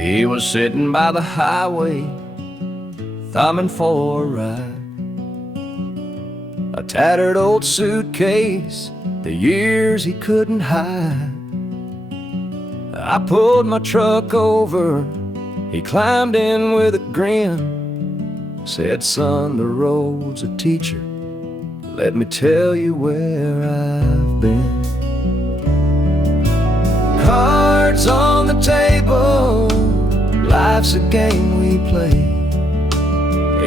He was sitting by the highway, thumbing for a ride. A tattered old suitcase, the years he couldn't hide. I pulled my truck over, he climbed in with a grin. Said, son, the road's a teacher, let me tell you where I've been. Cards on the table, life's a game we play.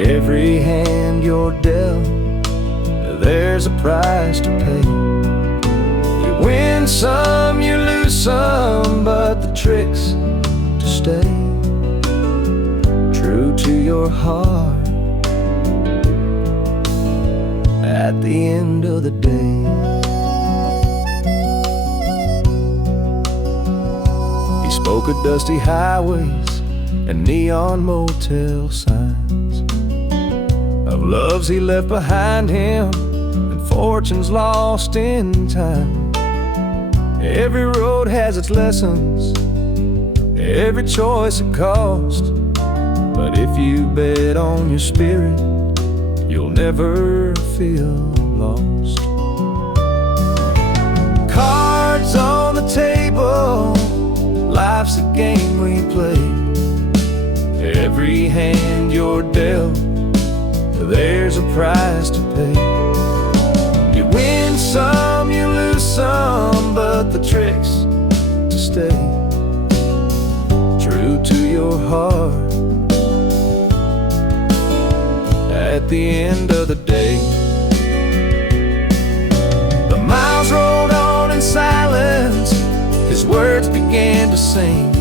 Every hand you're dealt, there's a price to pay. You win some, you lose some, but the trick's to stay true to your heart at the end of the day. He spoke of dusty highways and neon motel signs, of loves he left behind him and fortunes lost in time. Every road has its lessons, every choice a cost, but if you bet on your spirit, you'll never feel lost. Cards on the table, life's a game we play. Every hand you're dealt, there's a price to pay. You win some, you lose some, but the trick's to stay true to your heart at the end of the day. The miles rolled on in silence, his words began to sing.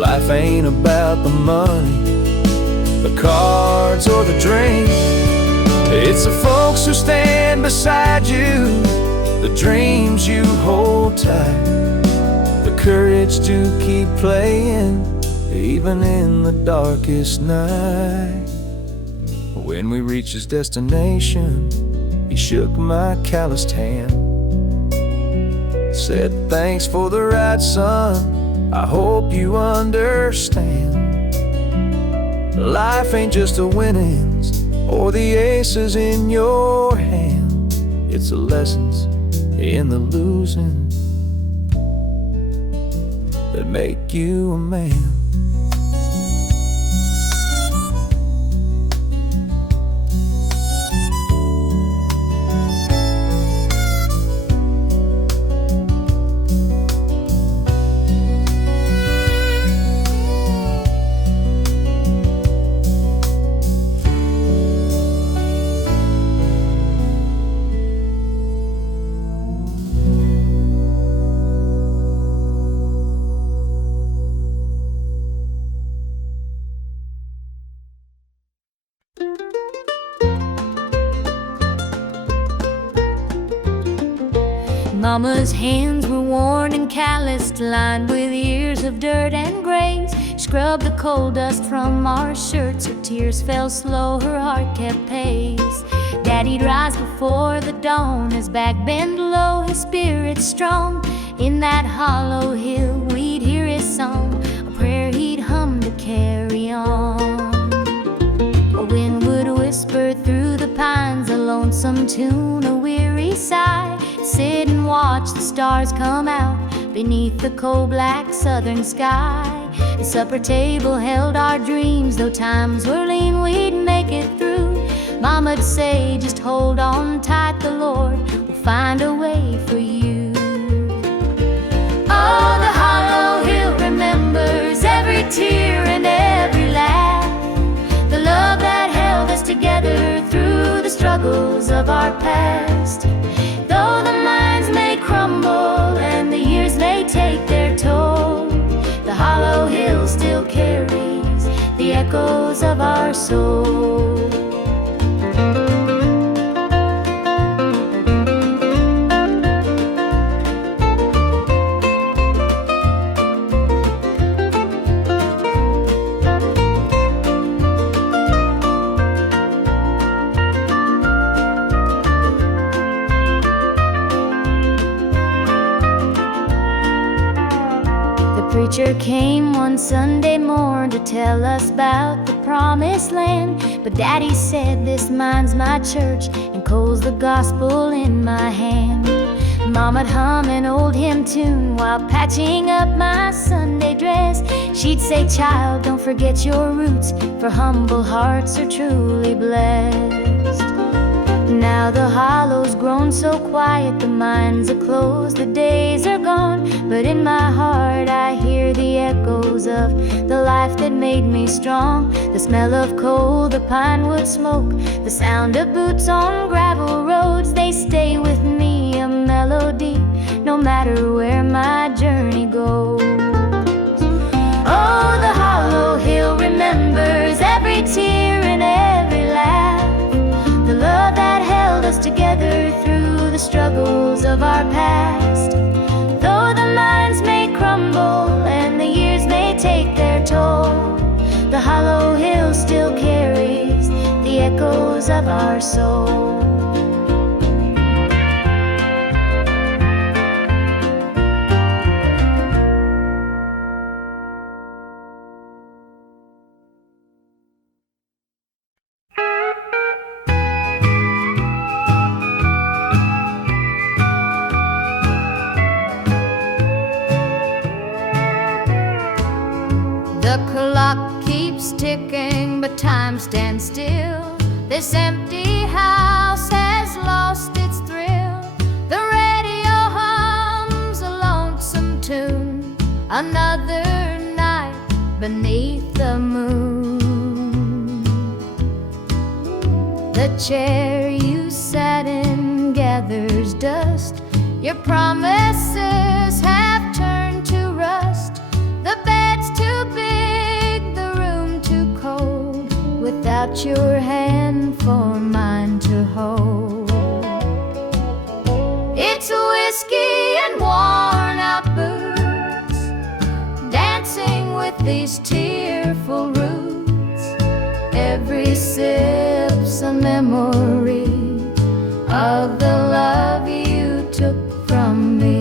Life ain't about the money, the cards or the drink. It's the folks who stand beside you, the dreams you hold tight, the courage to keep playing even in the darkest night. When we reached his destination, he shook my calloused hand, said, thanks for the ride, son, I hope you understand. Life ain't just the winnings or the aces in your hand, it's the lessons in the losing that make you a man. Mama's hands were worn and calloused, lined with years of dirt and grace. Scrubbed the coal dust from our shirts, her tears fell slow, her heart kept pace. Daddy'd rise before the dawn, his back bent low, his spirit strong. In that hollow hill we'd hear his song, a prayer he'd hum to carry on. A wind would whisper through the pines, a lonesome tune, a weary sigh. Sit and watch the stars come out beneath the coal black southern sky. The supper table held our dreams, though times were lean, we'd make it through. Mama'd say, just hold on tight, the Lord will find a way for you. Oh, the hollow hill remembers every tear and every laugh, the love that held us together through the struggles of our past. Though the minds may crumble and the years may take their toll, the hollow hill still carries the echoes of our soul. Preacher came one Sunday morn to tell us about the promised land. But Daddy said, this mine's my church, and Cole's the gospel in my hand. Mama'd hum an old hymn tune while patching up my Sunday dress. She'd say, child, don't forget your roots, for humble hearts are truly blessed. Now the hollow's grown so quiet, the mines are closed, the days are gone. But in my heart I hear the echoes of the life that made me strong. The smell of coal, the pine wood smoke, the sound of boots on gravel roads, they stay with me, a melody, no matter where my journey goes. Oh, the hollow hill remembers every tear and every laugh, the love that held us together through the struggles of our past. Though the mines may crumble and the years may take their toll, the hollow hill still carries the echoes of our soul. The clock keeps ticking, but time stands still. This empty house has lost its thrill. The radio hums a lonesome tune, another night beneath the moon. The chair you sat in gathers dust, your promises have turned to rust. The bed's too big, the room too cold, without your hand for mine to hold. It's whiskey and worn out boots, dancing with these tearful roots. Every sip's a memory of the love you took from me.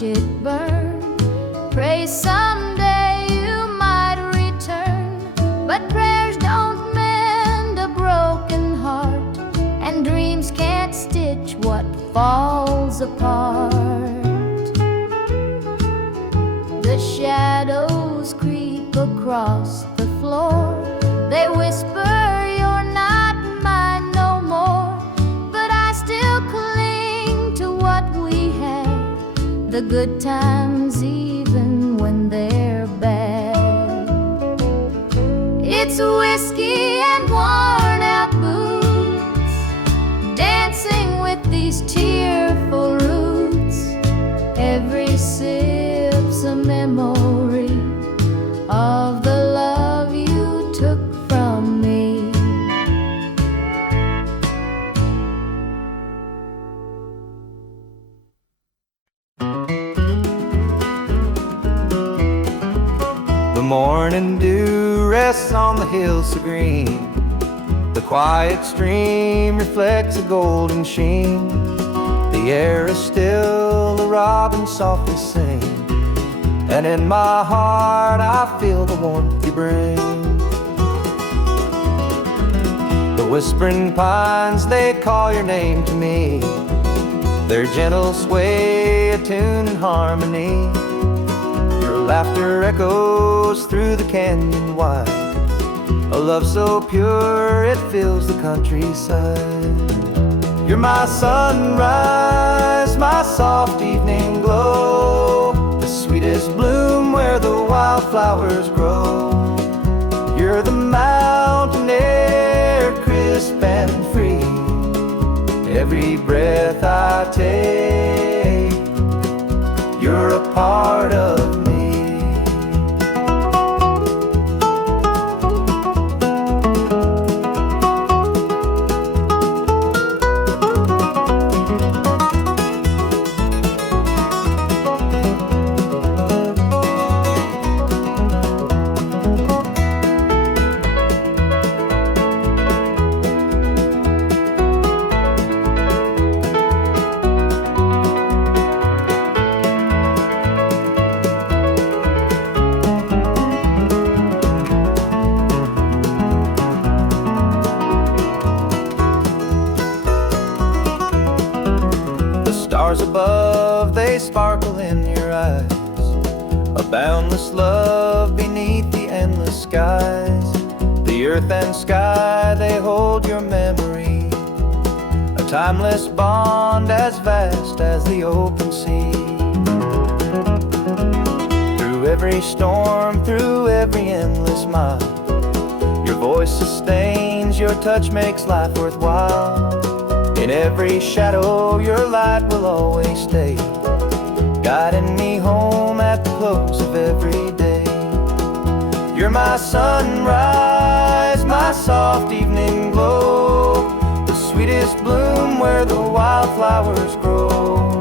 It burn, pray someday you might return. But prayers don't mend a broken heart, and dreams can't stitch what falls apart. The shadows creep across the floor, they whisper you're not mine no more. But I still cling to what we had, the good times even when they're bad. It's whiskey and worn out boots, dancing with these tearful roots. Every sip's a memory of the love you took from me. The morning dew rests on the hills so green. The quiet stream reflects a golden sheen. The air is still, the robins softly sing, and in my heart I feel the warmth you bring. The whispering pines, they call your name to me. Their gentle sway attuned in harmony. Your laughter echoes through the canyon wide, a love so pure it fills the countryside. You're my sunrise, my soft evening glow, the sweetest bloom where the wildflowers grow. You're the mountain air, crisp and free. Every breath I take, you're a part of me. Stars above, they sparkle in your eyes. A boundless love beneath the endless skies. The earth and sky, they hold your memory. A timeless bond as vast as the open sea. Through every storm, through every endless mile, your voice sustains, your touch makes life worthwhile. In every shadow, your light will always stay, guiding me home at the close of every day. You're my sunrise, my soft evening glow, the sweetest bloom where the wildflowers grow.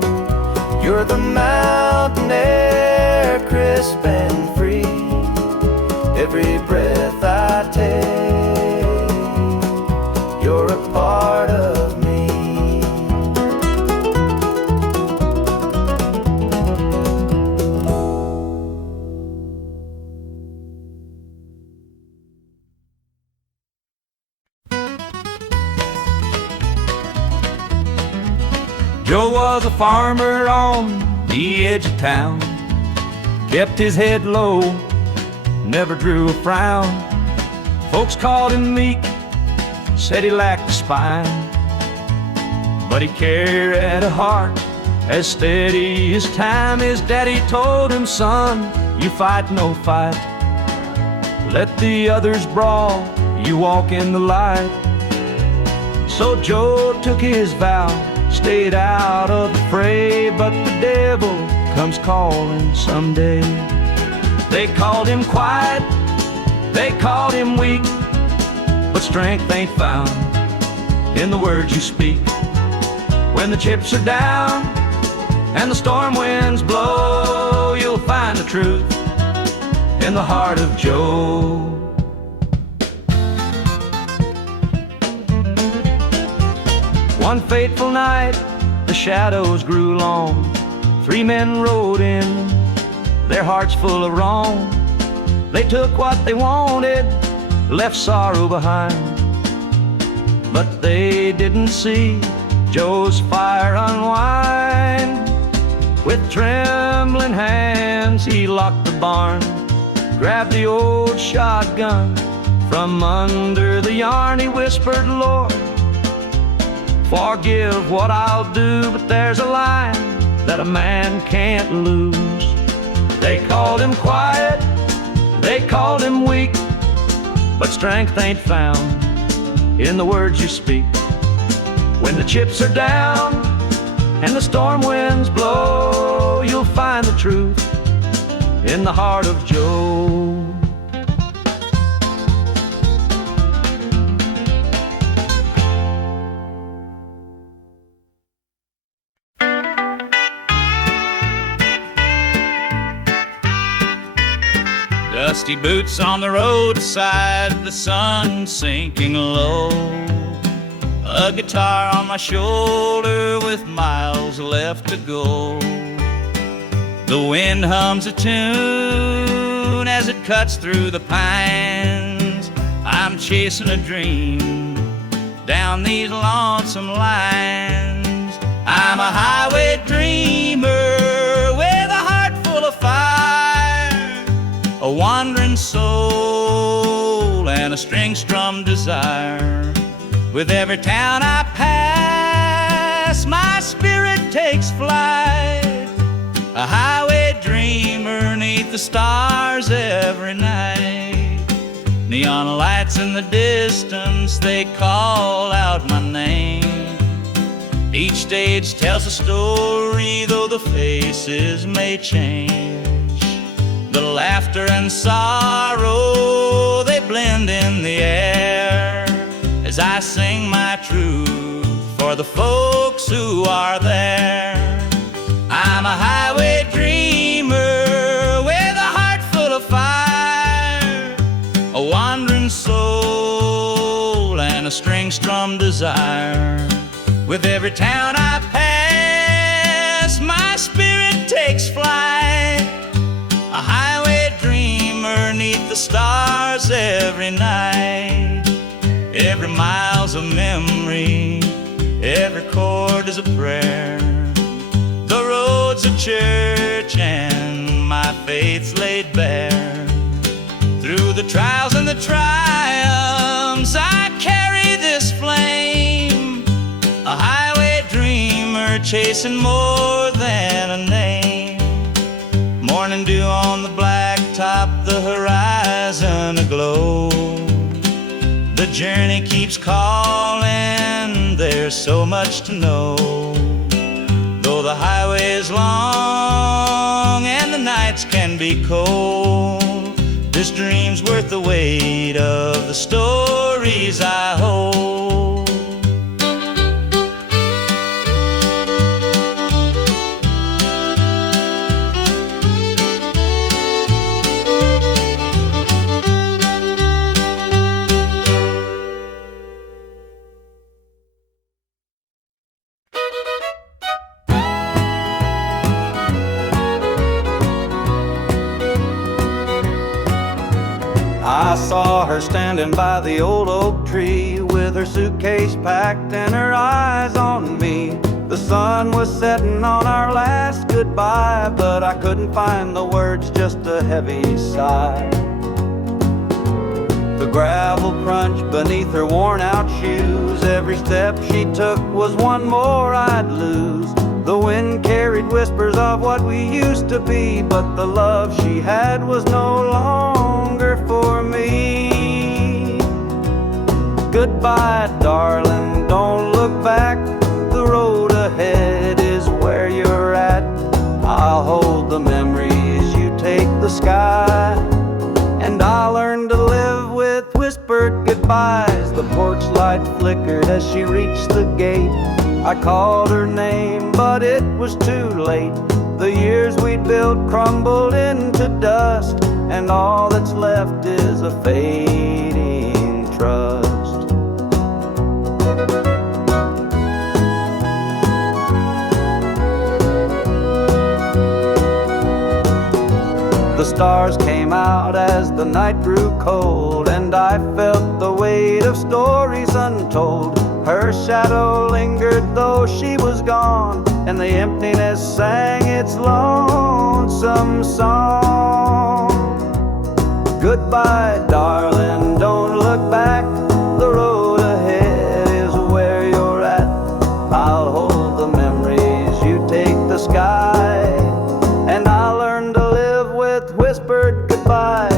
You're the mountain air, crisp and free. Every breath I take, you're a part of me. Joe was a farmer on the edge of town, kept his head low, never drew a frown. Folks called him meek, said he lacked a spine, but he carried a heart as steady as time. His daddy told him, son, you fight no fight, let the others brawl, you walk in the light. So Joe took his vow, stayed out of the fray, but the devil comes calling someday. They called him quiet, they called him weak, but strength ain't found in the words you speak. When the chips are down and the storm winds blow, you'll find the truth in the heart of Joe. One fateful night, the shadows grew long. 3 men rode in, their hearts full of wrong. They took what they wanted, left sorrow behind, but they didn't see Joe's fire unwind. With trembling hands, he locked the barn, grabbed the old shotgun from under the yarn. He whispered, Lord, forgive what I'll do, but there's a line that a man can't lose. They called him quiet, they called him weak, but strength ain't found in the words you speak. When the chips are down and the storm winds blow, you'll find the truth in the heart of Joe. Dusty boots on the roadside, the sun sinking low. A guitar on my shoulder with miles left to go. The wind hums a tune as it cuts through the pines. I'm chasing a dream down these lonesome lines. I'm a highway dreamer with a heart full of fire, a wandering soul and a string-strummed desire. With every town I pass, my spirit takes flight, a highway dreamer 'neath the stars every night. Neon lights in the distance, they call out my name. Each stage tells a story, though the faces may change. The laughter and sorrow, they blend in the air, as I sing my truth for the folks who are there. I'm a highway dreamer with a heart full of fire, a wandering soul and a string-strummed desire. With every town I pass, my spirit takes flight, a highway dreamer 'neath the stars every night. Every mile's a memory, every chord is a prayer, roads of church and my faith's laid bare. Through the trials and the triumphs I carry this flame, a highway dreamer chasing more than a name. Morning dew on the blacktop, the horizon aglow. The journey keeps calling, there's so much to know. Though the highway is long and the nights can be cold, this dream's worth the weight of the stories I hold. I saw her standing by the old oak tree with her suitcase packed and her eyes on me. The sun was setting on our last goodbye, but I couldn't find the words, just a heavy sigh. The gravel crunched beneath her worn out shoes. Every step she took was one more I'd lose. The wind carried whispers of what we used to be, but the love she had was no longer for me. Goodbye, darling, don't look back. The road ahead is where you're at. I'll hold the memories, you take the sky, and I'll learn to live with whispered goodbyes. The porch light flickered as she reached the gate. I called her name, but it was too late. The years we'd built crumbled into dust, and all that's left is a fading trust. The stars came out as the night grew cold, and I felt the weight of stories untold. Her shadow lingered though she was gone, and the emptiness sang its lonesome song. Goodbye, darling, don't look back. The road ahead is where you're at. I'll hold the memories, you take the sky, and I'll learn to live with whispered goodbyes.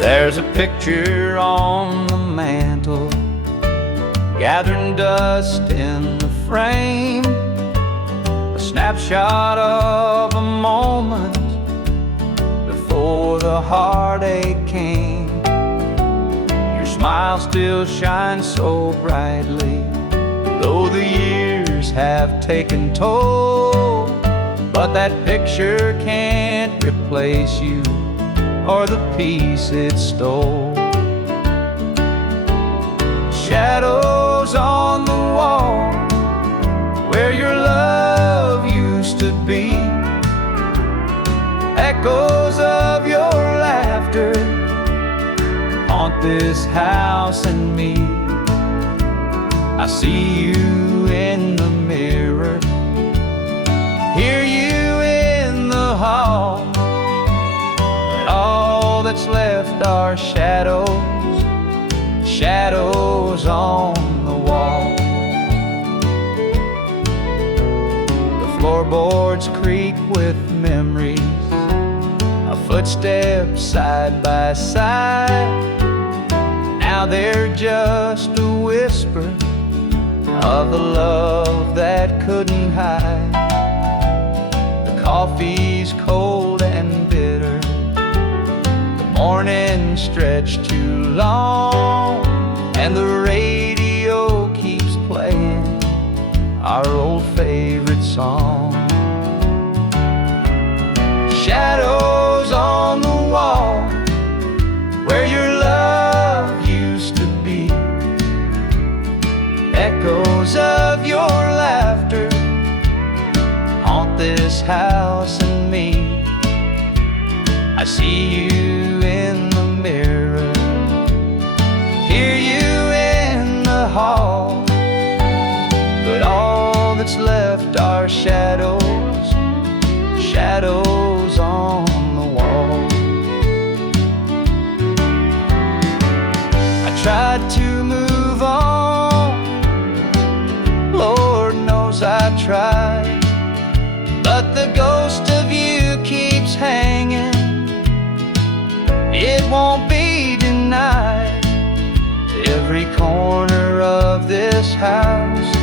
There's a picture on the mantle, gathering dust in the frame, a snapshot of a moment before the heartache came. Your smile still shines so brightly, though the years have taken toll. But that picture can't replace you or the peace it stole. Shadows on the wall where your love used to be, echoes of your laughter haunt this house and me. I see you in the mirror, hear you in the hall. All that's left are shadows, shadows on the wall. The floorboards creak with memories, our footsteps side by side. Now they're just a whisper of the love that couldn't hide. The coffee's cold and bitter, morning stretched too long, and the radio keeps playing our old favorite song. left are shadows, shadows on the wall. I tried to move on, Lord knows I tried, but the ghost of you keeps hanging. It won't be denied. Every corner of this house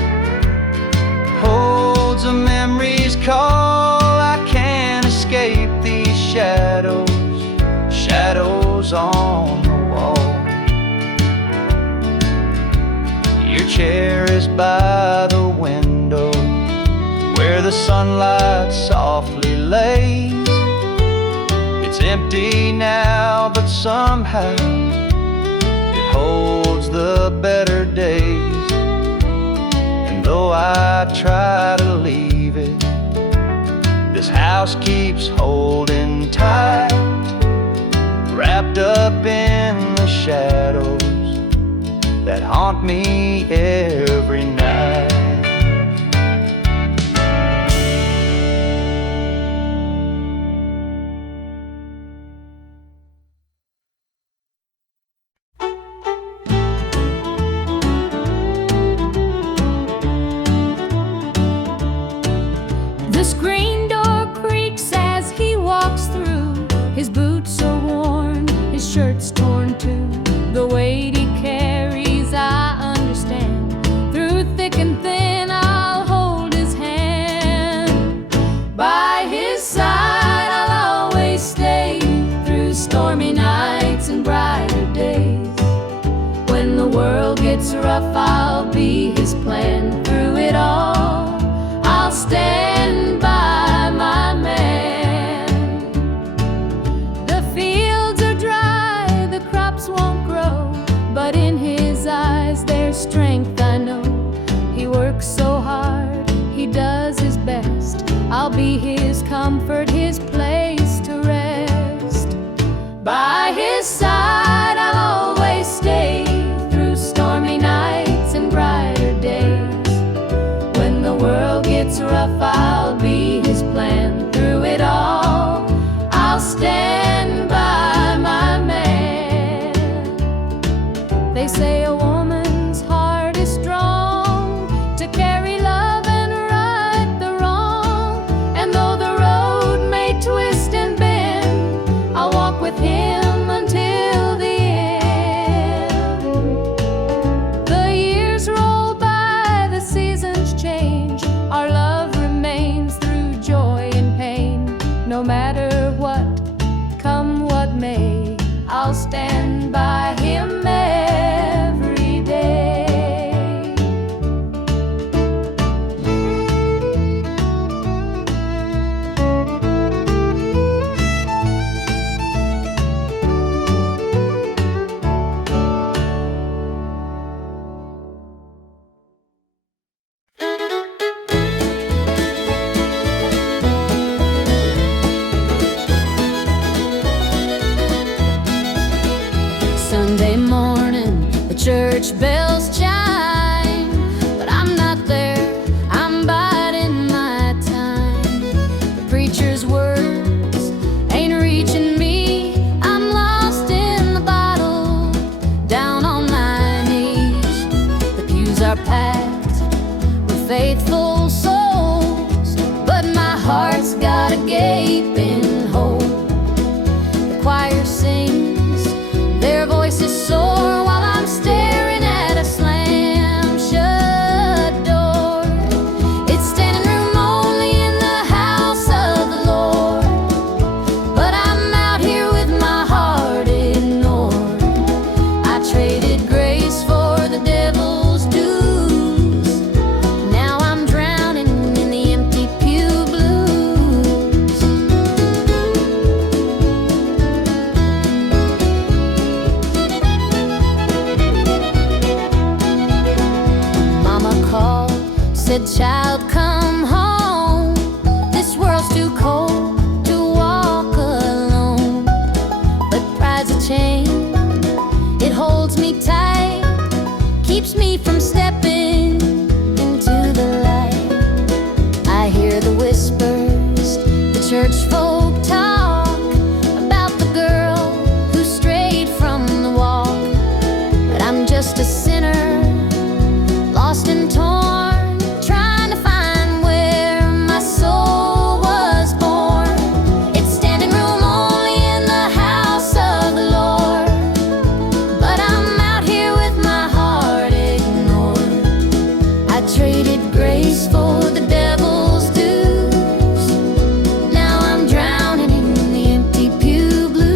holds a memory's call. I can't escape these shadows, shadows on the wall. Your chair is by the window where the sunlight softly lays. It's empty now, but somehow it holds the better days. And though I try to leave it, this house keeps holding tight, wrapped up in the shadows that haunt me every night. The screen door creaks as he walks through. His boots are worn, his shirt's torn too. The weight he carries, I understand. Through thick and thin, I'll hold his hand. By his side, I'll always stay. Through stormy nights and brighter days. When the world gets rough, I'll be his plan. Through it all, I'll stand by my man. The fields are dry, the crops won't grow, but in his eyes there's strength, I know. He works so hard, he does his best. I'll be his comfort, his place to rest. By his side I'll always stay. Through stormy nights and brighter days. When the world gets rough, I'll be his plan. Through it all, I'll stand by my man. They say a woman's heart is strong to carry love and right the wrong. And though the road may twist and bend, I'll walk with him until the end. The years roll by, the seasons change. Our love remains through joy and pain. No matter what, come what may, I'll stand by him every day. Sunday morning, the church bells chime, but I'm not there, I'm biding my time. The preacher's words ain't reaching me, I'm lost in the bottle, down on my knees. The pews are packed with faithful souls, but my heart's got a gaping hole. The choir sings, their voices soar while I'm staring at a hear the whispers, the church folk talk about the girl who strayed from the walk. But I'm just a sinner, lost and torn, trying to find where my soul was born. It's standing room only in the house of the Lord, but I'm out here with my heart ignored. I traded grace for the devil's dues. Now I'm drowning in the empty pew blues.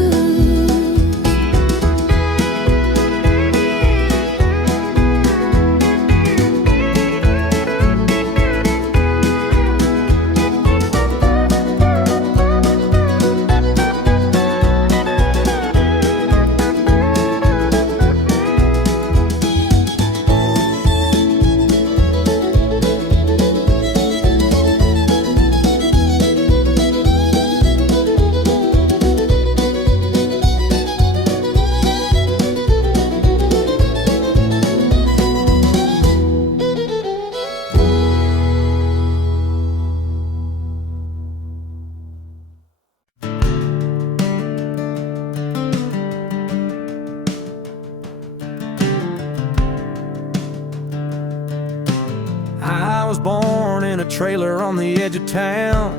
I was born in a trailer on the edge of town.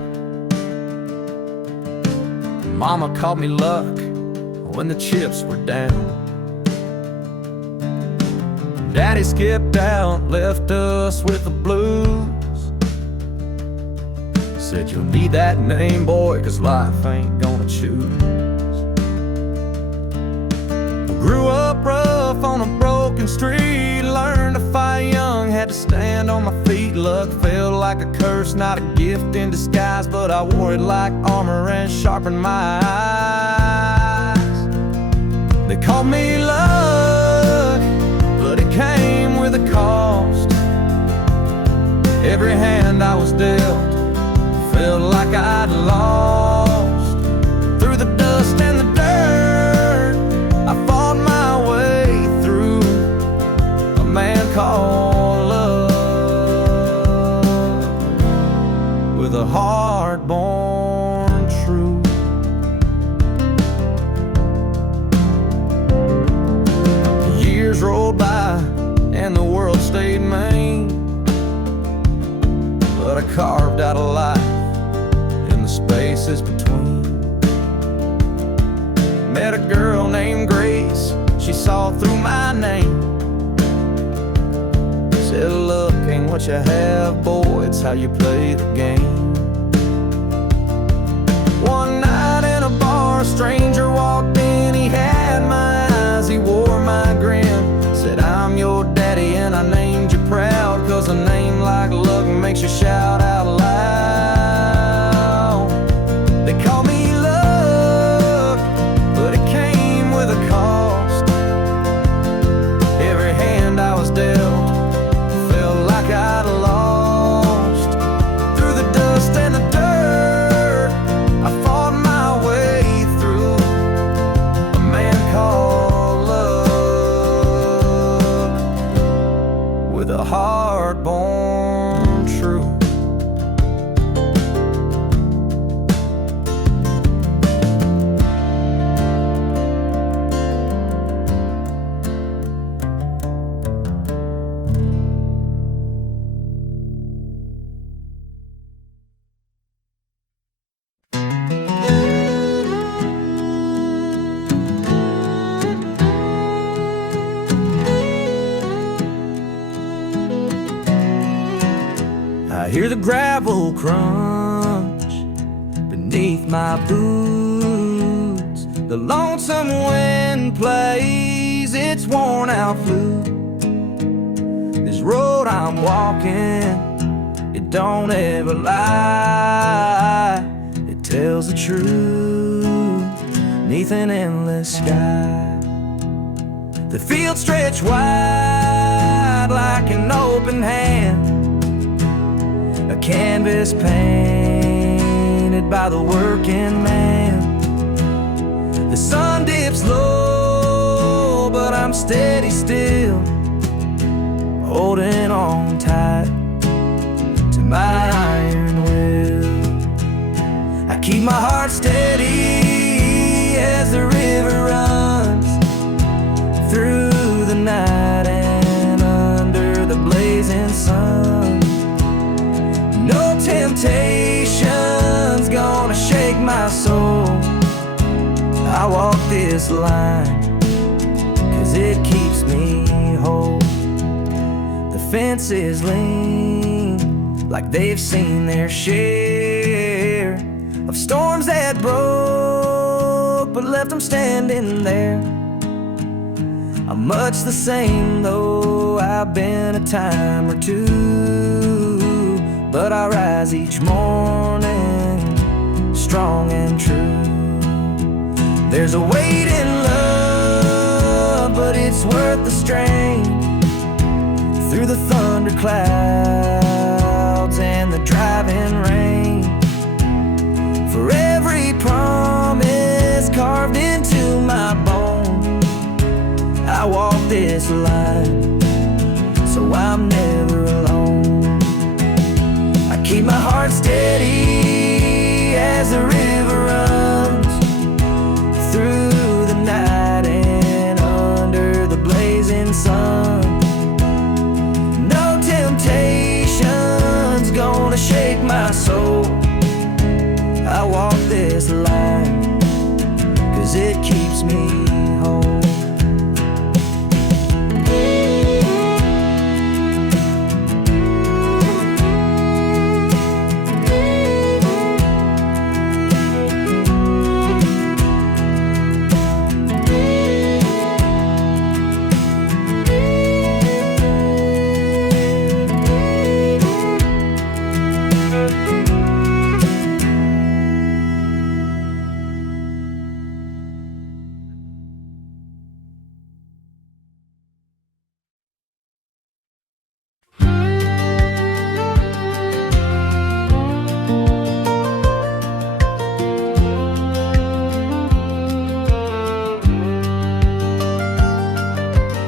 Mama called me luck when the chips were down. Daddy skipped out, left us with the blues. Said you'll need that name, boy, 'cause life ain't gonna choose. Grew up rough on a broken street, learned to fight young, had to stand on my feet. Luck felt like a curse, not a gift in disguise, but I wore it like armor and sharpened my eyes. They called me luck, but it came with a cost. Every hand I was dealt felt like I'd lost. Through the dust and the dirt, I fought my way through a man called love, with a heart born true. Years rolled by and the world stayed mean, but I carved out a life in the spaces between. Met a girl named Grace, she saw through my name. Said luck ain't what you have, boy, it's how you play the game. One night in a bar, a stranger walked in, he had my eyes, he wore my grin. Said I'm your daddy and I named you proud, 'cause a name like luck makes you shout out loud. They call me luck, but it came with a cost. Every hand I was dealt felt like I'd lost. Through the dust and the dirt, I fought my way through a man called love, with a heart born true. I hear the gravel crunch beneath my boots. The lonesome wind plays its worn out flute. This road I'm walking, it don't ever lie. It tells the truth neath an endless sky. The fields stretch wide like an open hand, a canvas painted by the working man. The sun dips low, but I'm steady still, holding on tight to my iron will. keep my heart steady as the river runs through the night and under the blazing sun. No temptation's gonna shake my soul. I walk this line 'cause it keeps me whole. The fences lean like they've seen their share of storms that broke but left them standing there. I'm much the same though I've been a time or two, but I rise each morning strong and true. There's a weight in love, but it's worth the strain. Through the thunder clouds and the driving rain, for every promise carved into my bone, I walk this line so I'm never alone. I keep my heart steady as the river runs through the night and under the blazing sun. No temptation's gonna shake my soul. I walk this line 'cause it keeps me whole.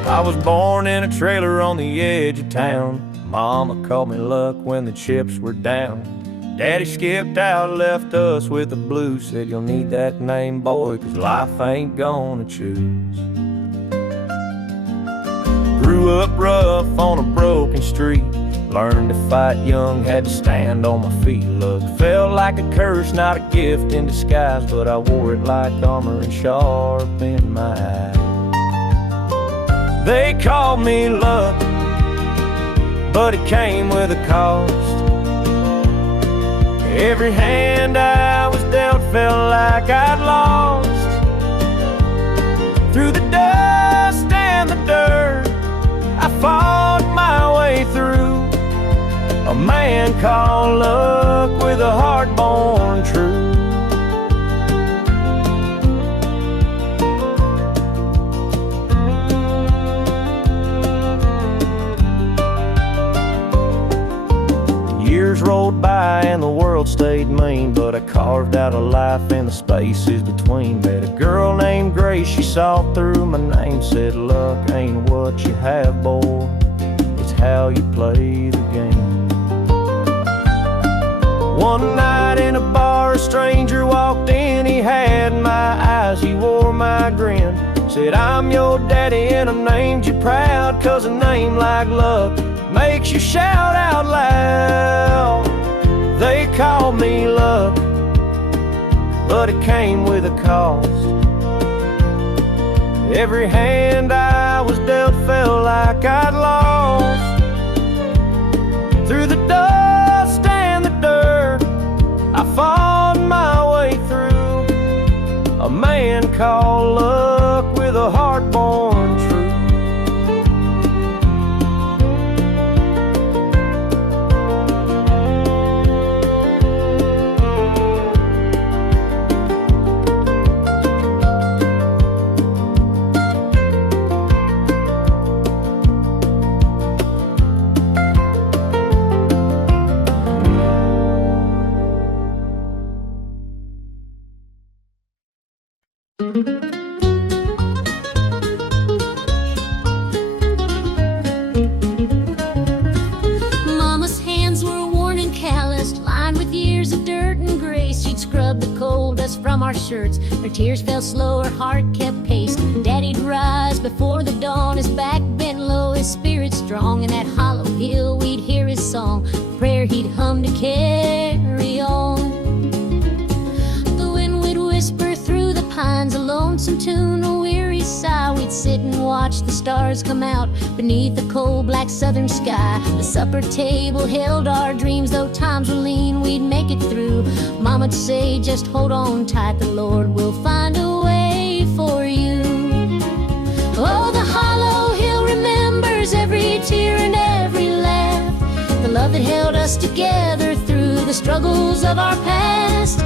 I was born in a trailer on the edge of town. Mama called me luck when the chips were down. Daddy skipped out, left us with the blues. Said you'll need that name, boy, 'cause life ain't gonna choose. Grew up rough on a broken street. Learned to fight young, had to stand on my feet. Look, felt like a curse, not a gift in disguise, but I wore it like armor and sharp in my eye. They called me luck, but it came with a cost. Every hand I was dealt felt like I'd lost. Through the dust and the dirt, I fought my way through. A man called luck with a heart born true. Years rolled by and the world stayed mean, but I carved out a life in the spaces between. Met a girl named Grace, she saw through my name, said luck ain't what you have, boy, it's how you play the game. One night in a bar, a stranger walked in, he had my eyes, he wore my grin. Said, I'm your daddy and I named you proud, 'cause a name like luck makes you shout out loud. They called me luck, but it came with a cost. Every hand I was dealt felt like I'd lost. Through the dust and the dirt, I fought my way through. A man called luck with a heart born true. lined with years of dirt and grace. She'd scrub the coal dust from our shirts. Her tears fell slow, her heart kept pace. Daddy'd rise before the dawn, his back bent low, his spirit strong. In that hollow hill we'd hear his song, a prayer he'd hum to carry on. The wind would whisper through the pines, a lonesome tune, a weary sigh. We'd sit and watch the stars come out beneath the cold black southern sky. The supper table held our dreams, though times were lean, we'd make it through. Mama'd say, just hold on tight, the Lord will find a way for you. Oh, the hollow hill remembers every tear and every laugh, the love that held us together through the struggles of our past.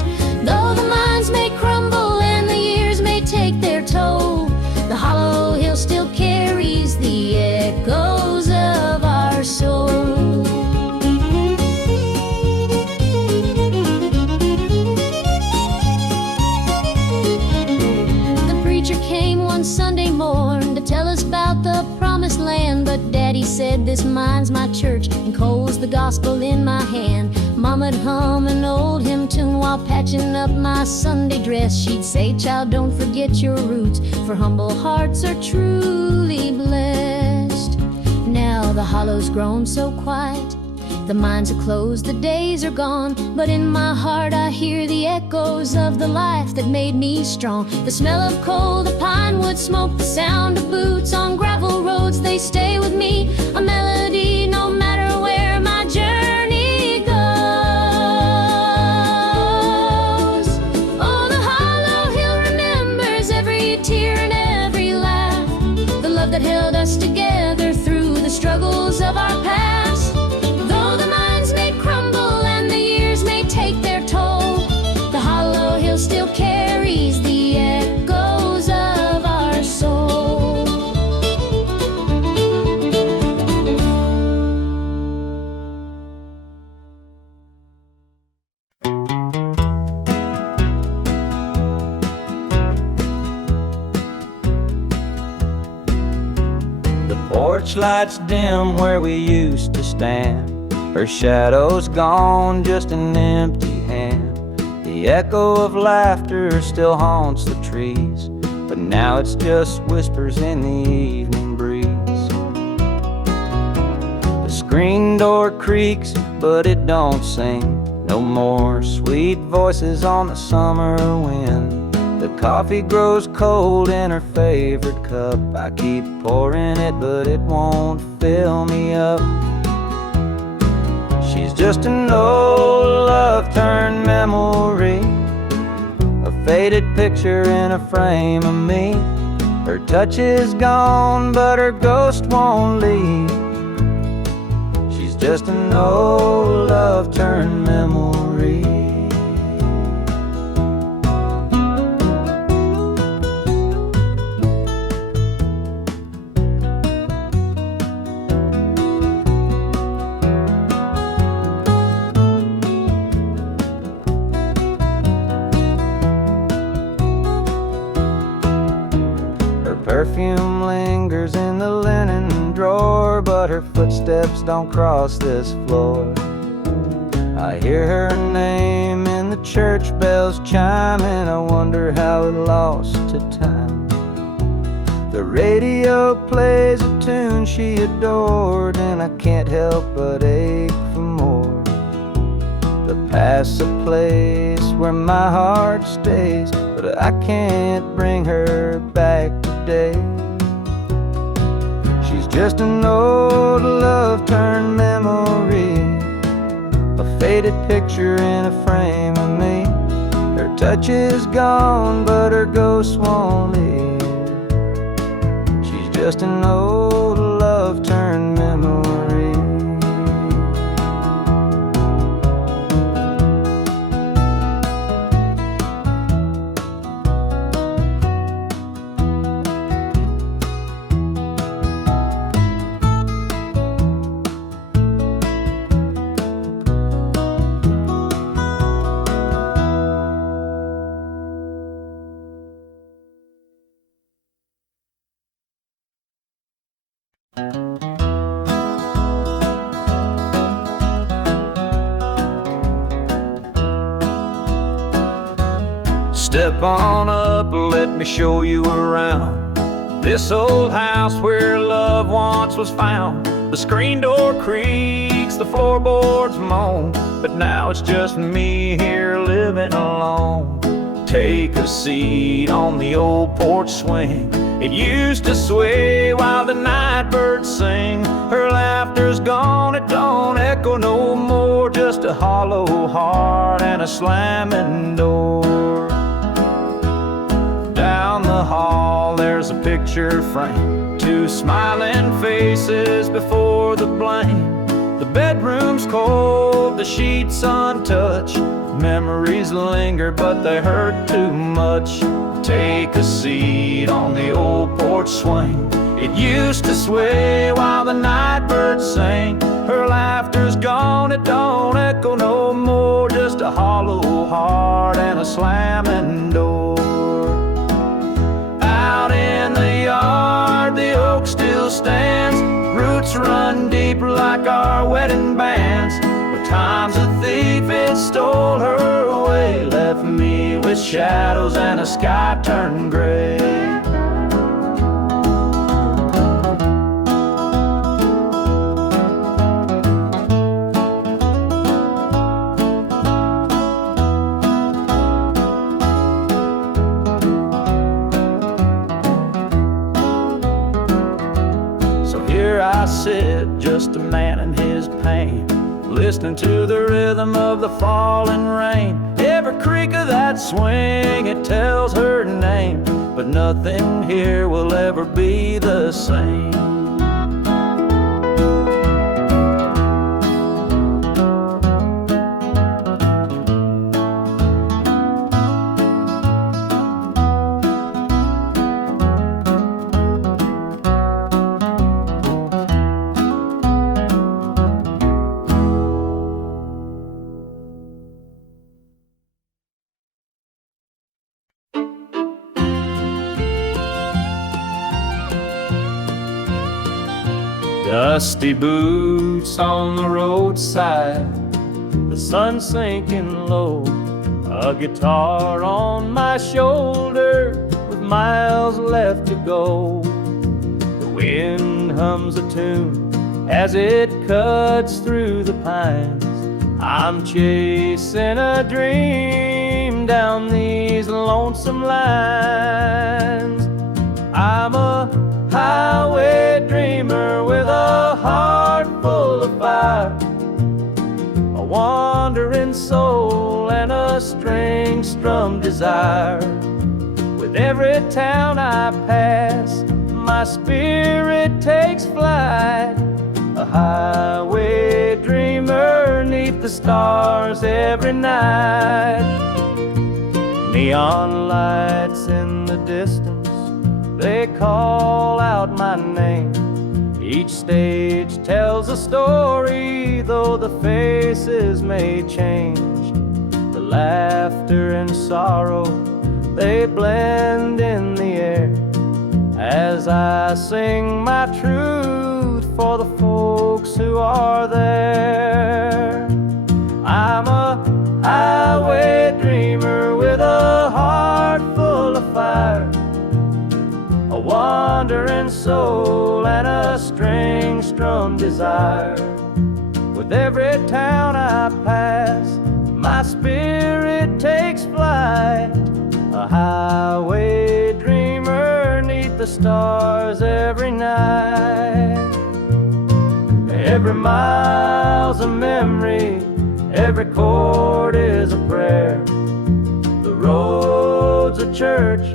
Though the minds may crumble and the years may take their toll, the hollow hill still carries the echoes of our soul. The preacher came one Sunday morn to tell us about the promised land, but Daddy said, this mine's my church and coal's the gospel in my hand. Mama'd hum an old hymn tune while patching up my Sunday dress. She'd say, child, don't forget your roots, for humble hearts are truly blessed. Now the hollow's grown so quiet, the mines are closed, the days are gone, but in my heart I hear the echoes of the life that made me strong. The smell of coal, the pine wood smoke, the sound of boots on gravel roads, they stay with me, a melody no matter where my journey goes. Oh, the hollow hill remembers every tear and every laugh, the love that held us together through the struggles of our past. Though the minds may crumble and the years may take their toll, the hollow hill still carries the echoes of our soul. The porch lights dim where we used to stand, her shadow's gone, just an empty hand. The echo of laughter still haunts the trees, but now it's just whispers in the evening breeze. The screen door creaks, but it don't sing. No more sweet voices on the summer wind. The coffee grows cold in her favorite cup. I keep pouring it, but it won't fill me up. She's just an old love turned memory, a faded picture in a frame of me. Her touch is gone, but her ghost won't leave. She's just an old love turned memory. Perfume lingers in the linen drawer, but her footsteps don't cross this floor. I hear her name in the church bells chiming. I wonder how it lost to time. The radio plays a tune she adored, and I can't help but ache for more. The past's a place where my heart stays, but I can't bring her back today. She's just an old love turned memory, a faded picture in a frame of me. Her touch is gone, but her ghost won't leave. She's just an old love turned memory. Step on up, let me show you around this old house where love once was found. The screen door creaks, the floorboards moan, but now it's just me here living alone. Take a seat on the old porch swing. It used to sway while the night birds sing. Her laughter's gone, it don't echo no more, just a hollow heart and a slamming door. Down the hall there's a picture frame, two smiling faces before the blame. The bedroom's cold, the sheets untouched. Memories linger but they hurt too much. Take a seat on the old porch swing. It used to sway while the night birds sang. Her laughter's gone, it don't echo no more, just a hollow heart and a slamming door. Out in the yard, the oak still stands. Roots run deep like our wedding bands. But time's a thief, it stole her away, left me with shadows and a sky turned gray. I sit, just a man in his pain, listening to the rhythm of the falling rain. Every creak of that swing, it tells her name, but nothing here will ever be the same. Dusty boots on the roadside, the sun sinking low, a guitar on my shoulder with miles left to go. The wind hums a tune as it cuts through the pines. I'm chasing a dream down these lonesome lines. I'm a highway dreamer with a heart full of fire, a wandering soul and a string-strummed desire. With every town I pass, my spirit takes flight, a highway dreamer 'neath the stars every night. Neon lights in the distance, they call out my name. Each stage tells a story, though the faces may change. The laughter and sorrow, they blend in the air as I sing my truth for the folks who are there. I'm a highway dreamer with a heart full of fire, a wandering soul and a string-strummed desire. With every town I pass, my spirit takes flight, a highway dreamer 'neath the stars every night. Every mile's a memory, every chord is a prayer. The road's a church,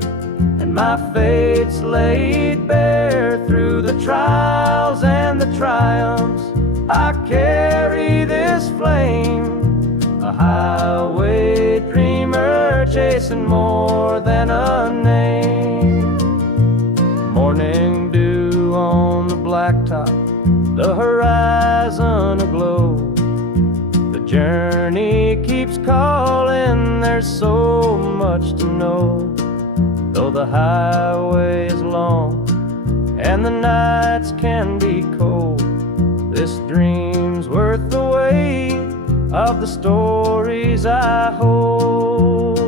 my fate's laid bare. Through the trials and the triumphs, I carry this flame, a highway dreamer chasing more than a name. Morning dew on the blacktop, the horizon aglow. The journey keeps calling, there's so much to know. Though the highway is long and the nights can be cold, this dream's worth the weight of the stories I hold.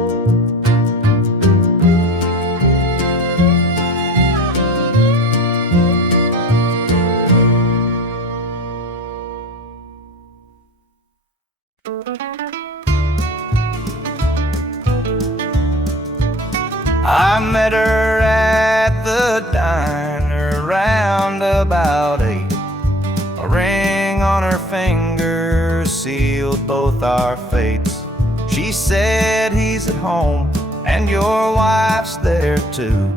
I met her at the diner round about 8. A ring on her finger sealed both our fates. She said, he's at home and your wife's there too,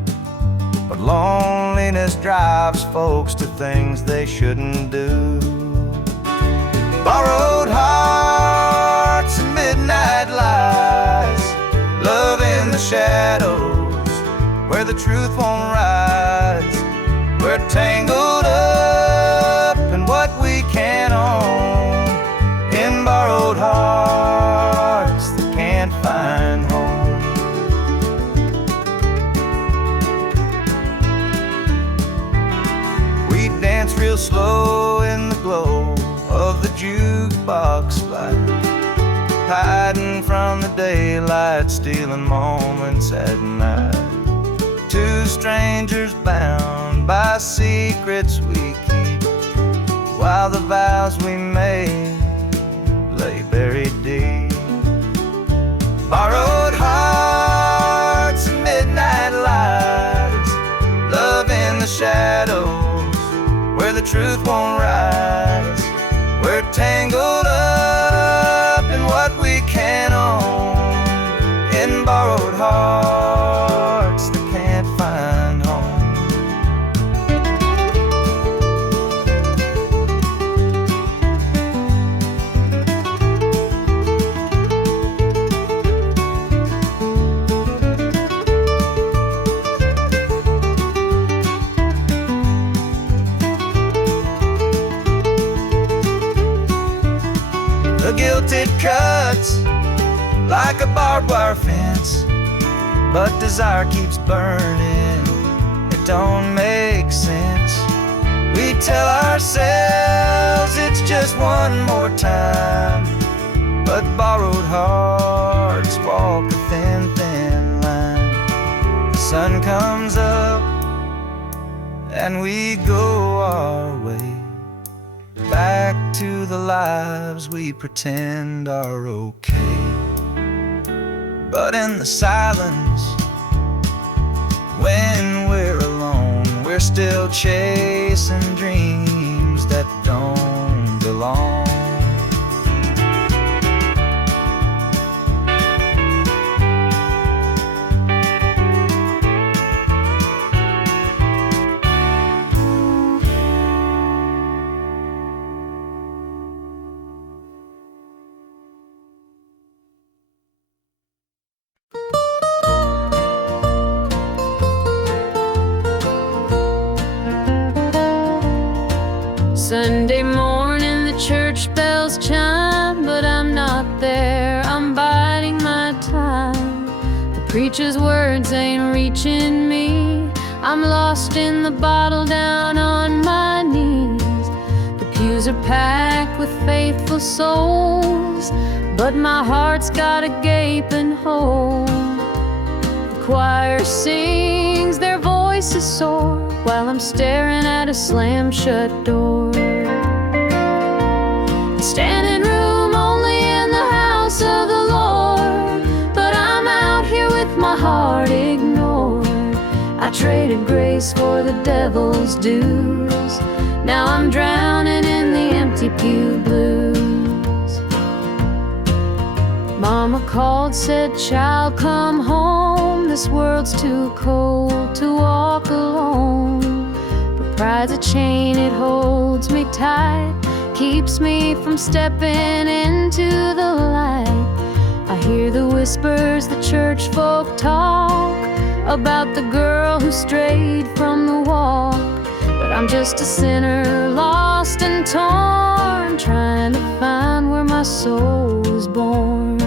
but loneliness drives folks to things they shouldn't do. Borrowed hearts and midnight lies, love in the shadows where the truth won't rise. We're tangled up in what we can't own, in borrowed hearts that can't find home. We dance real slow in the glow of the jukebox light, hiding from the daylight, stealing moments at night. Two strangers bound by secrets we keep, while the vows we made lay buried deep. Borrowed hearts and midnight lies, love in the shadows where the truth won't rise. We're tangled up in what we can't own, in borrowed hearts that can't find home. The guilt it cuts like a barbed wire fence, but desire keeps burning, it don't make sense. We tell ourselves it's just one more time, but borrowed hearts walk a thin, thin line. The sun comes up and we go our way, back to the lives we pretend are okay. But in the silence, when we're alone, we're still chasing dreams that don't belong. Sunday morning the church bells chime, but I'm not there, I'm biding my time. The preacher's words ain't reaching me, I'm lost in the bottle down on my knees. The pews are packed with faithful souls, but my heart's got a gaping hole. The choir sings, their voices soar, while I'm staring at a slam-shut door. Standing room only in the house of the Lord, but I'm out here with my heart ignored. I traded grace for the devil's dues, now I'm drowning in the empty pew blues. Mama called, said, child, come home, this world's too cold to walk alone. Pride's a chain, it holds me tight, keeps me from stepping into the light. I hear the whispers the church folk talk about the girl who strayed from the walk, but I'm just a sinner, lost and torn, trying to find where my soul was born.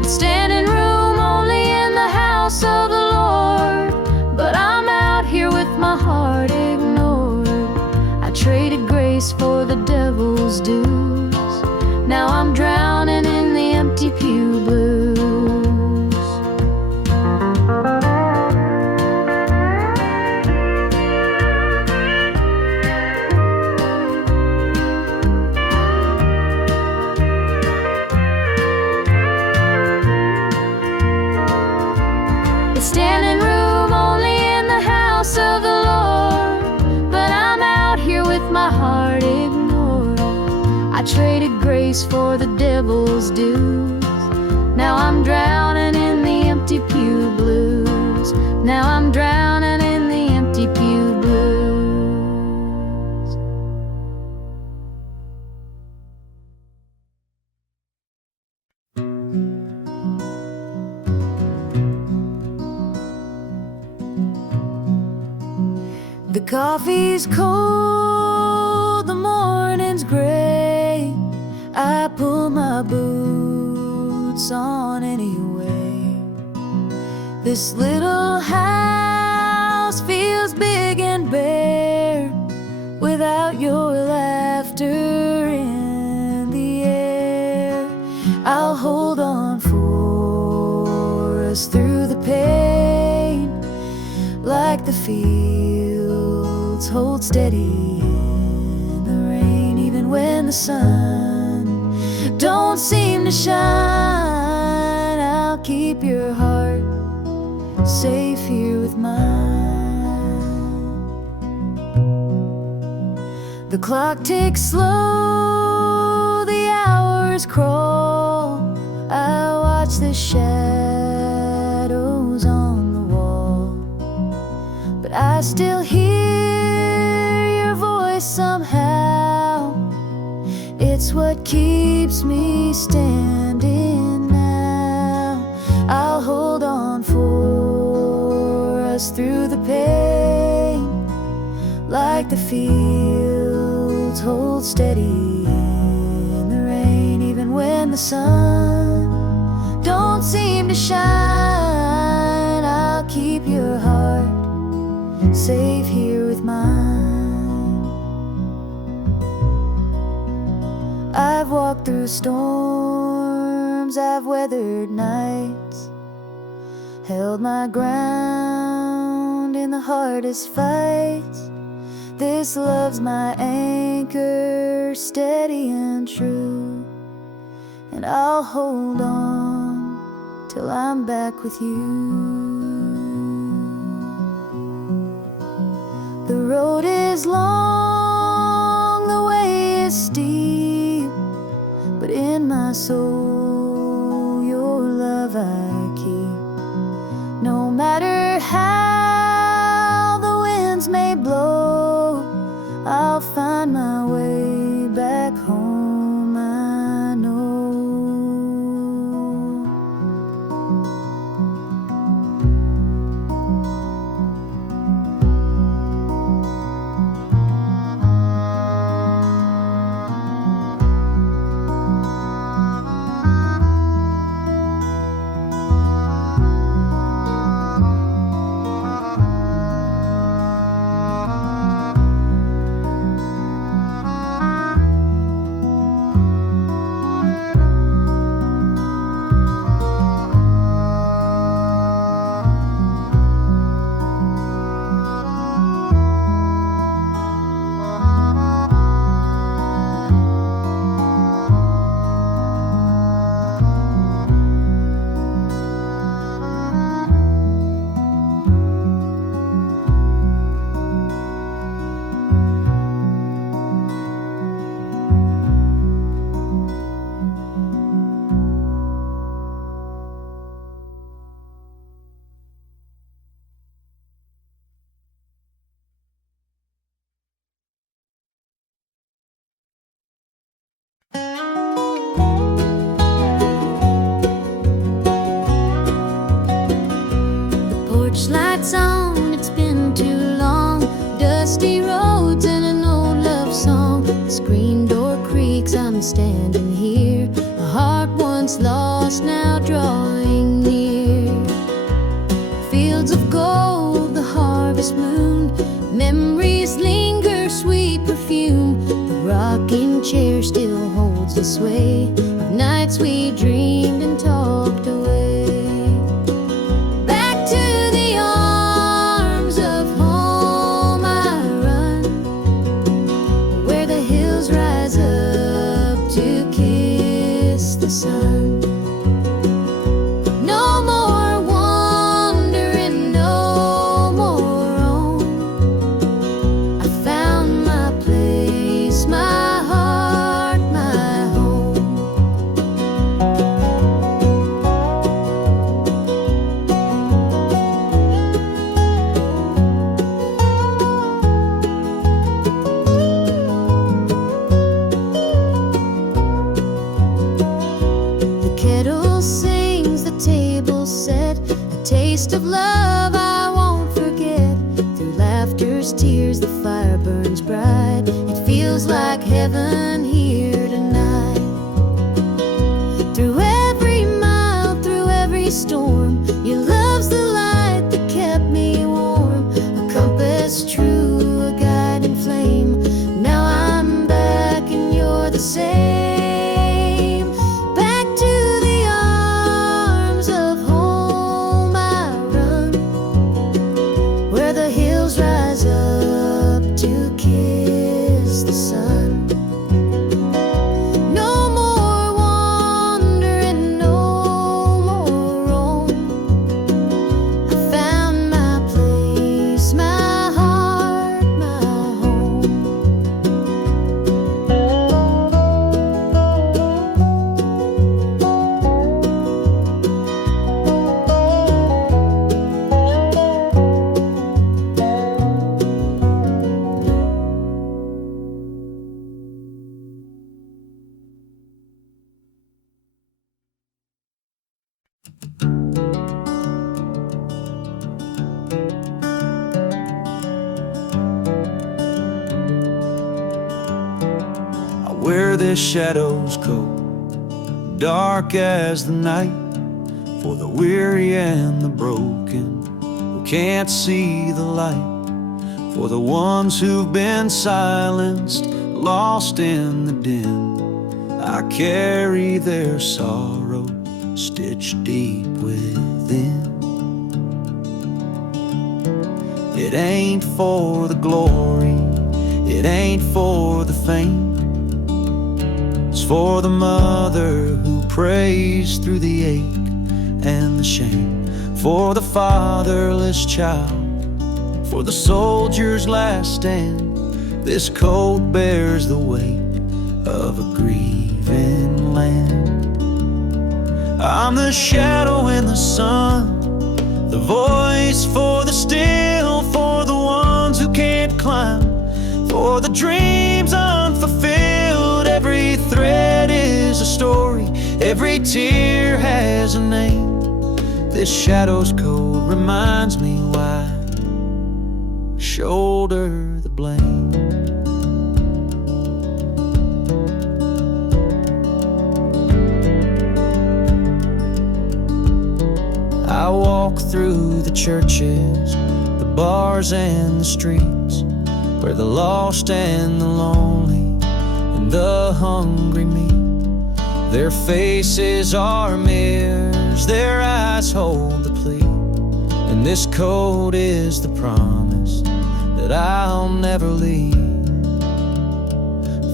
It's standing room only in the house of the Lord, but I'm out here with my heart ignored. I traded grace for the devil's dues, now I'm drowning in the empty pew blues. devil's dues. Now I'm drowning in the empty pew blues. Now I'm drowning in the empty pew blues. The coffee's cold, the morning's gray. I pull my boots on anyway. This little house feels big and bare without your laughter in the air. I'll hold on for us through the pain, like the fields hold steady in the rain, even when the sun don't seem to shine. I'll keep your heart safe here with mine. The clock ticks slow, the hours crawl. I watch the shadows on the wall, but I still hear your voice somehow. It's what keeps me standing now. I'll hold on for us through the pain, like the fields hold steady in the rain, even when the sun don't seem to shine. I'll keep your heart safe here with mine. I've walked through storms, I've weathered nights, held my ground in the hardest fights. This love's my anchor, steady and true, and I'll hold on till I'm back with you. The road is long, the way is steep, but in my soul your love I keep. No matter how the winds may blow, I'll find my way back home, I know. Porch lights on, it's been too long. Dusty roads and an old love song. The screen door creaks, I'm standing here. A heart once lost, now drawing near. Fields of gold, the harvest moon. Memories linger, sweet perfume. The rocking chair still holds the sway of nights we dreamed and talked away. Sun. No more wandering, no more roam. I found my place, my heart, my home. taste of love I won't forget. Through laughter's tears the fire burns bright. It feels like heaven here tonight. Through every mile, through every storm, your love's the light that kept me warm. A compass true, a guiding flame. Now I'm back and you're the same. Back to the arms of home I run, where the hills rise up to kiss the sun. No more wandering, no more roam. I found my place, my heart, my home. I wear this shadow's coat, dark as the night, for the weary and the broken who can't see the light, for the ones who've been silenced, lost in the din. I carry their sorrow stitched deep within. It ain't for the glory, it ain't for the fame. It's for the mother who prays through the ache and the shame, for the fatherless child, for the soldier's last stand. This coat bears the weight of a grieving land. I'm the shadow in the sun, the voice for the still, for the ones who can't climb, for the dreams unfulfilled. Every thread is a story, every tear has a name. This shadow's code reminds me why I shoulder the blame. I walk through the churches, the bars and the streets, where the lost and the lonely and the hungry meet. Their faces are mirrors, their eyes hold the plea, and this code is the promise that I'll never leave.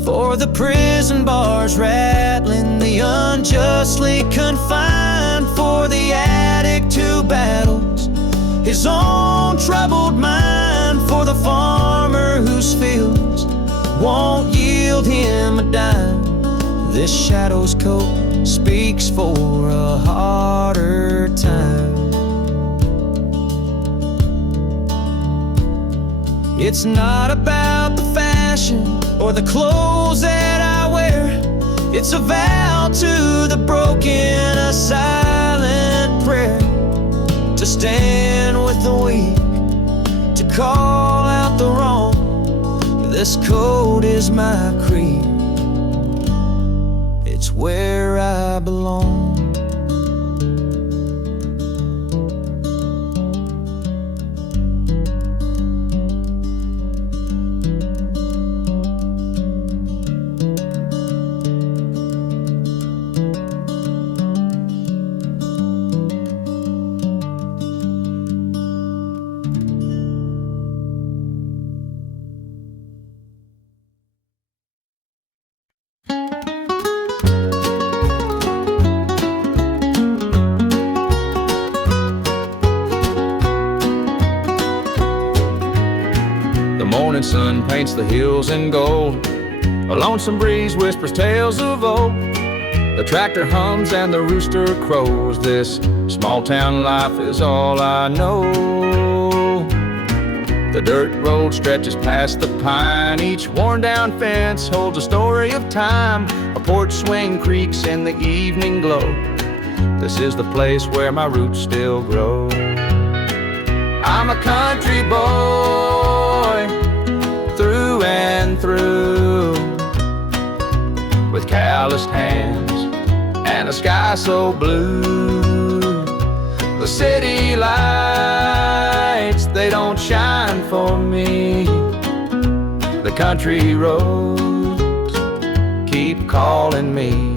For the prison bars rattling, the unjustly confined, for the addict who battles his own troubled mind, for the farmer whose fields won't yield him a dime. This shadow's coat speaks for a harder time. It's not about the fashion or the clothes that I wear. It's a vow to the broken, a silent prayer, to stand with the weak, to call out the wrong. This code is my creed, it's where I belong. Morning sun paints the hills in gold. A lonesome breeze whispers tales of old. The tractor hums and the rooster crows. This small town life is all I know. The dirt road stretches past the pine. Each worn down fence holds a story of time. A porch swing creaks in the evening glow. This is the place where my roots still grow. I'm a country boy through and through, with calloused hands and a sky so blue. The city lights, they don't shine for me. The country roads keep calling me.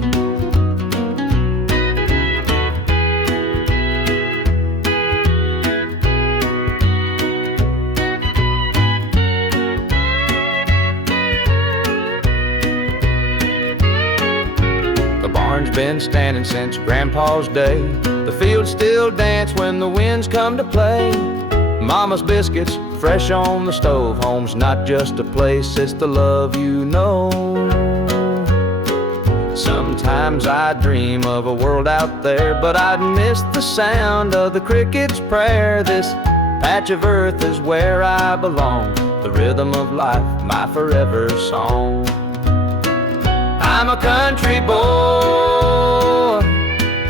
Been standing since Grandpa's day. The fields still dance when the winds come to play. Mama's biscuits fresh on the stove. Home's not just a place, it's the love you know. Sometimes I dream of a world out there, but I'd miss the sound of the cricket's prayer. This patch of earth is where I belong, the rhythm of life, my forever song. I'm a country boy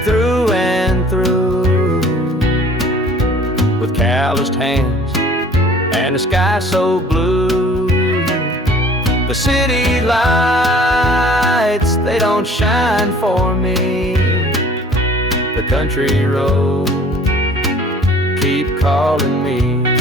through and through, with calloused hands and a sky so blue. The city lights, they don't shine for me. The country roads keep calling me.